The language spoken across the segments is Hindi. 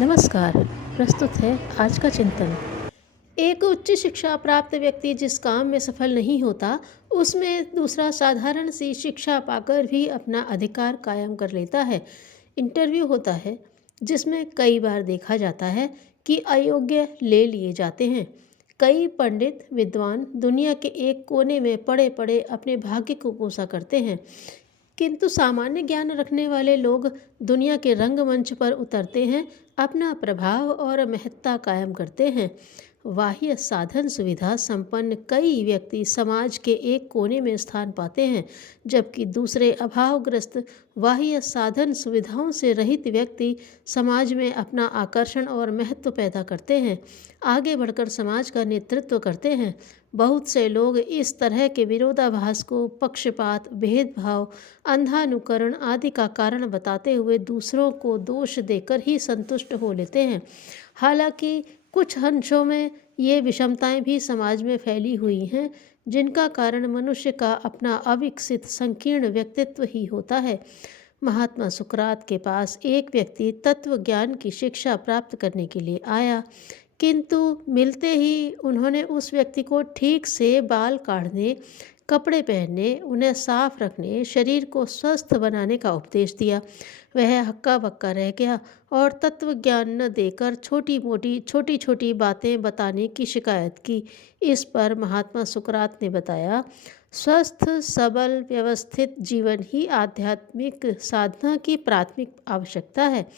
नमस्कार। प्रस्तुत है आज का चिंतन। एक उच्च शिक्षा प्राप्त व्यक्ति जिस काम में सफल नहीं होता, उसमें दूसरा साधारण सी शिक्षा पाकर भी अपना अधिकार कायम कर लेता है। इंटरव्यू होता है जिसमें कई बार देखा जाता है कि अयोग्य ले लिए जाते हैं। कई पंडित विद्वान दुनिया के एक कोने में पड़े पड़े अपने भाग्य को कोसा करते हैं, किंतु सामान्य ज्ञान रखने वाले लोग दुनिया के रंगमंच पर उतरते हैं, अपना प्रभाव और महत्ता कायम करते हैं। बाह्य साधन सुविधा संपन्न कई व्यक्ति समाज के एक कोने में स्थान पाते हैं, जबकि दूसरे अभावग्रस्त बाह्य साधन सुविधाओं से रहित व्यक्ति समाज में अपना आकर्षण और महत्व पैदा करते हैं, आगे बढ़कर समाज का नेतृत्व करते हैं। बहुत से लोग इस तरह के विरोधाभास को पक्षपात, भेदभाव, अंधानुकरण आदि का कारण बताते हुए दूसरों को दोष देकर ही संतुष्ट हो लेते हैं। हालांकि कुछ अंशों में ये विषमताएं भी समाज में फैली हुई हैं, जिनका कारण मनुष्य का अपना अविकसित संकीर्ण व्यक्तित्व ही होता है। महात्मा सुकरात के पास एक व्यक्ति तत्व ज्ञान की शिक्षा प्राप्त करने के लिए आया, किंतु मिलते ही उन्होंने उस व्यक्ति को ठीक से बाल काटने, कपड़े पहनने, उन्हें साफ रखने, शरीर को स्वस्थ बनाने का उपदेश दिया। वह हक्का बक्का रह गया और तत्व ज्ञान न देकर छोटी छोटी बातें बताने की शिकायत की। इस पर महात्मा सुकरात ने बताया, स्वस्थ सबल व्यवस्थित जीवन ही आध्यात्मिक साधना की प्राथमिक आवश्यकता है।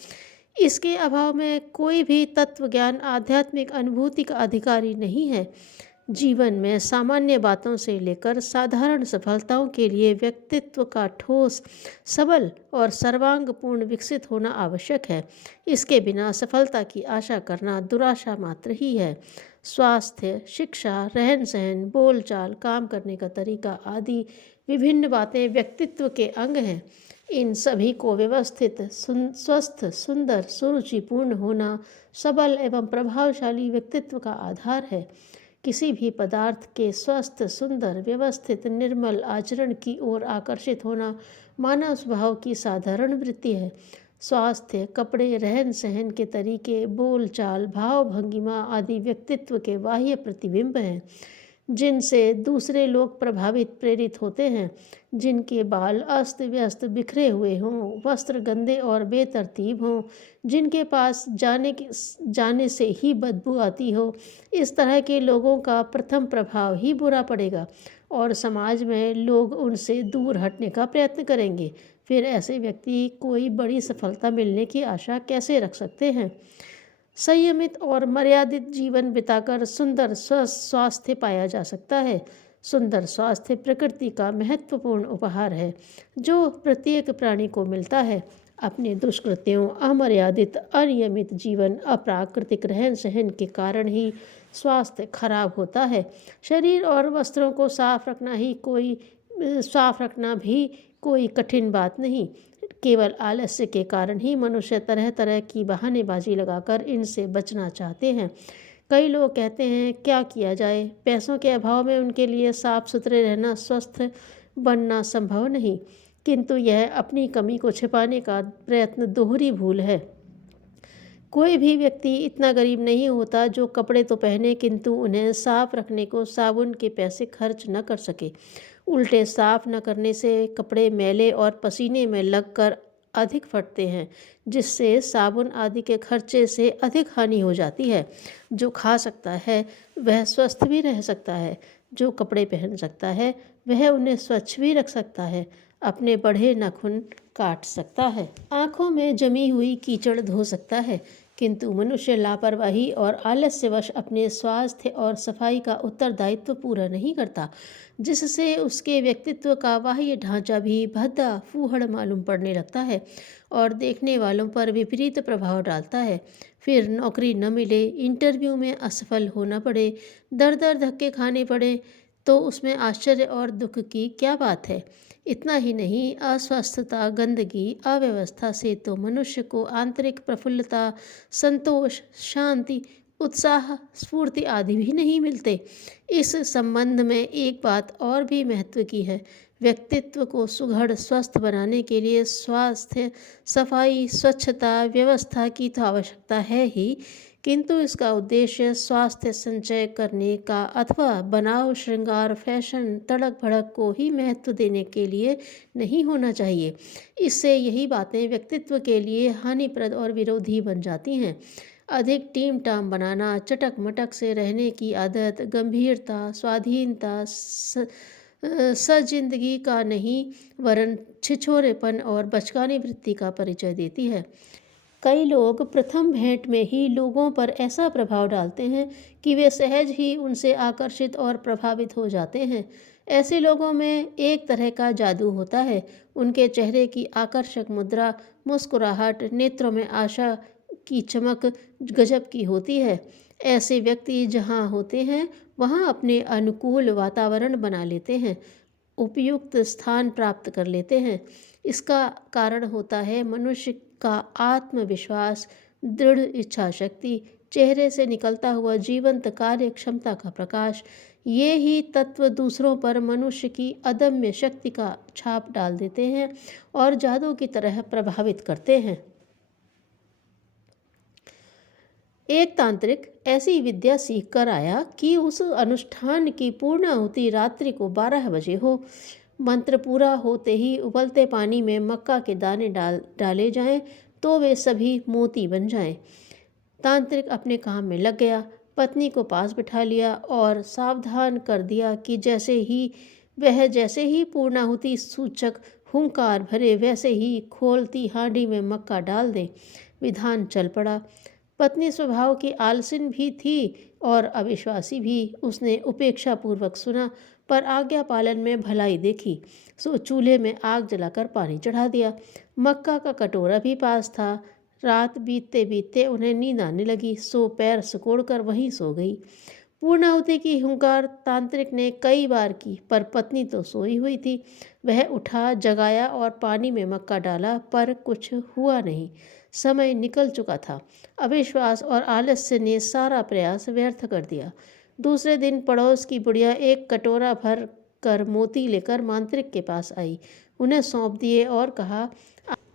इसके अभाव में कोई भी तत्व ज्ञान आध्यात्मिक अनुभूति का अधिकारी नहीं है। जीवन में सामान्य बातों से लेकर साधारण सफलताओं के लिए व्यक्तित्व का ठोस, सबल और सर्वांगपूर्ण विकसित होना आवश्यक है। इसके बिना सफलता की आशा करना दुराशा मात्र ही है। स्वास्थ्य, शिक्षा, रहन सहन, बोलचाल, काम करने का तरीका आदि विभिन्न बातें व्यक्तित्व के अंग हैं। इन सभी को व्यवस्थित, स्वस्थ, सुंदर, सुरुचिपूर्ण होना सबल एवं प्रभावशाली व्यक्तित्व का आधार है। किसी भी पदार्थ के स्वस्थ, सुंदर, व्यवस्थित, निर्मल आचरण की ओर आकर्षित होना मानव स्वभाव की साधारण वृत्ति है। स्वास्थ्य, कपड़े, रहन सहन के तरीके, बोलचाल, भाव भंगिमा आदि व्यक्तित्व के बाह्य प्रतिबिंब हैं, जिनसे दूसरे लोग प्रभावित प्रेरित होते हैं। जिनके बाल अस्त व्यस्त बिखरे हुए हों, वस्त्र गंदे और बेतरतीब हों, जिनके पास जाने से ही बदबू आती हो, इस तरह के लोगों का प्रथम प्रभाव ही बुरा पड़ेगा और समाज में लोग उनसे दूर हटने का प्रयत्न करेंगे। फिर ऐसे व्यक्ति कोई बड़ी सफलता मिलने की आशा कैसे रख सकते हैं। संयमित और मर्यादित जीवन बिताकर सुंदर स्वस्थ स्वास्थ्य पाया जा सकता है। सुंदर स्वास्थ्य प्रकृति का महत्वपूर्ण उपहार है, जो प्रत्येक प्राणी को मिलता है। अपने दुष्कृत्यों, अमर्यादित अनियमित जीवन, अप्राकृतिक रहन सहन के कारण ही स्वास्थ्य खराब होता है। शरीर और वस्त्रों को साफ रखना भी कोई कठिन बात नहीं। केवल आलस्य के कारण ही मनुष्य तरह तरह की बहानेबाजी लगाकर इनसे बचना चाहते हैं। कई लोग कहते हैं, क्या किया जाए, पैसों के अभाव में उनके लिए साफ सुथरे रहना, स्वस्थ बनना संभव नहीं। किंतु यह अपनी कमी को छिपाने का प्रयत्न दोहरी भूल है। कोई भी व्यक्ति इतना गरीब नहीं होता जो कपड़े तो पहने किंतु उन्हें साफ रखने को साबुन के पैसे खर्च न कर सके। उल्टे साफ न करने से कपड़े मैले और पसीने में लगकर अधिक फटते हैं, जिससे साबुन आदि के खर्चे से अधिक हानि हो जाती है। जो खा सकता है वह स्वस्थ भी रह सकता है, जो कपड़े पहन सकता है वह उन्हें स्वच्छ भी रख सकता है, अपने बढ़े नाखून काट सकता है, आँखों में जमी हुई कीचड़ धो सकता है। किंतु मनुष्य लापरवाही और आलस्यवश अपने स्वास्थ्य और सफाई का उत्तरदायित्व पूरा नहीं करता, जिससे उसके व्यक्तित्व का बाह्य ढांचा भी भद्दा फूहड़ मालूम पड़ने लगता है और देखने वालों पर विपरीत प्रभाव डालता है। फिर नौकरी न मिले, इंटरव्यू में असफल होना पड़े, दर दर धक्के खाने पड़े, तो उसमें आश्चर्य और दुख की क्या बात है। इतना ही नहीं, अस्वस्थता, गंदगी, अव्यवस्था से तो मनुष्य को आंतरिक प्रफुल्लता, संतोष, शांति, उत्साह, स्फूर्ति आदि भी नहीं मिलते। इस संबंध में एक बात और भी महत्व की है। व्यक्तित्व को सुघड़ स्वस्थ बनाने के लिए स्वास्थ्य, सफाई, स्वच्छता, व्यवस्था की तो आवश्यकता है ही, किंतु इसका उद्देश्य स्वास्थ्य संचय करने का अथवा बनाव, श्रृंगार, फैशन, तड़क भड़क को ही महत्व देने के लिए नहीं होना चाहिए। इससे यही बातें व्यक्तित्व के लिए हानिप्रद और विरोधी बन जाती हैं। अधिक टीम टाम बनाना, चटक मटक से रहने की आदत, गंभीरता, स्वाधीनता सजिंदगी का नहीं वरन छिछोरेपन और बचकानी वृत्ति का परिचय देती है। कई लोग प्रथम भेंट में ही लोगों पर ऐसा प्रभाव डालते हैं कि वे सहज ही उनसे आकर्षित और प्रभावित हो जाते हैं। ऐसे लोगों में एक तरह का जादू होता है। उनके चेहरे की आकर्षक मुद्रा, मुस्कुराहट, नेत्रों में आशा की चमक गजब की होती है। ऐसे व्यक्ति जहाँ होते हैं वहाँ अपने अनुकूल वातावरण बना लेते हैं, उपयुक्त स्थान प्राप्त कर लेते हैं। इसका कारण होता है मनुष्य का आत्मविश्वास, दृढ़ इच्छा शक्ति, चेहरे से निकलता हुआ जीवंत कार्य क्षमता का प्रकाश। ये ही तत्व दूसरों पर मनुष्य की अदम्य शक्ति का छाप डाल देते हैं और जादू की तरह प्रभावित करते हैं। एक तांत्रिक ऐसी विद्या सीख कर आया कि उस अनुष्ठान की पूर्णाहुति रात्रि को 12 बजे हो। मंत्र पूरा होते ही उबलते पानी में मक्का के दाने डाले जाएं तो वे सभी मोती बन जाएं। तांत्रिक अपने काम में लग गया, पत्नी को पास बिठा लिया और सावधान कर दिया कि जैसे ही पूर्णाहुति सूचक हुंकार भरे वैसे ही खोलती हांडी में मक्का डाल दे। विधान चल पड़ा। पत्नी स्वभाव की आलसिन भी थी और अविश्वासी भी। उसने उपेक्षापूर्वक सुना पर आज्ञा पालन में भलाई देखी, सो चूल्हे में आग जलाकर पानी चढ़ा दिया। मक्का का कटोरा भी पास था। रात बीतते बीतते उन्हें नींद आने लगी, सो पैर सिकोड़कर वहीं सो गई। पूर्णाहुति की हुंकार तांत्रिक ने कई बार की पर पत्नी तो सोई हुई थी। वह उठा, जगाया और पानी में मक्का डाला पर कुछ हुआ नहीं। समय निकल चुका था। अविश्वास और आलस्य ने सारा प्रयास व्यर्थ कर दिया। दूसरे दिन पड़ोस की बुढ़िया एक कटोरा भर कर मोती लेकर मांत्रिक के पास आई, उन्हें सौंप दिए और कहा,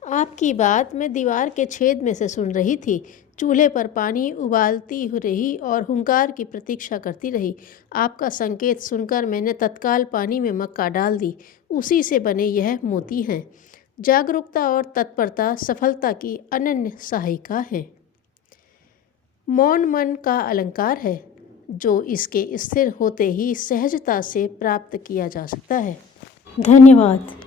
आपकी बात मैं दीवार के छेद में से सुन रही थी। चूल्हे पर पानी उबालती रही और हुंकार की प्रतीक्षा करती रही। आपका संकेत सुनकर मैंने तत्काल पानी में मक्का डाल दी। उसी से बने यह मोती हैं। जागरूकता और तत्परता सफलता की अनन्य सहायिका है। मौन मन का अलंकार है जो इसके स्थिर होते ही सहजता से प्राप्त किया जा सकता है। धन्यवाद।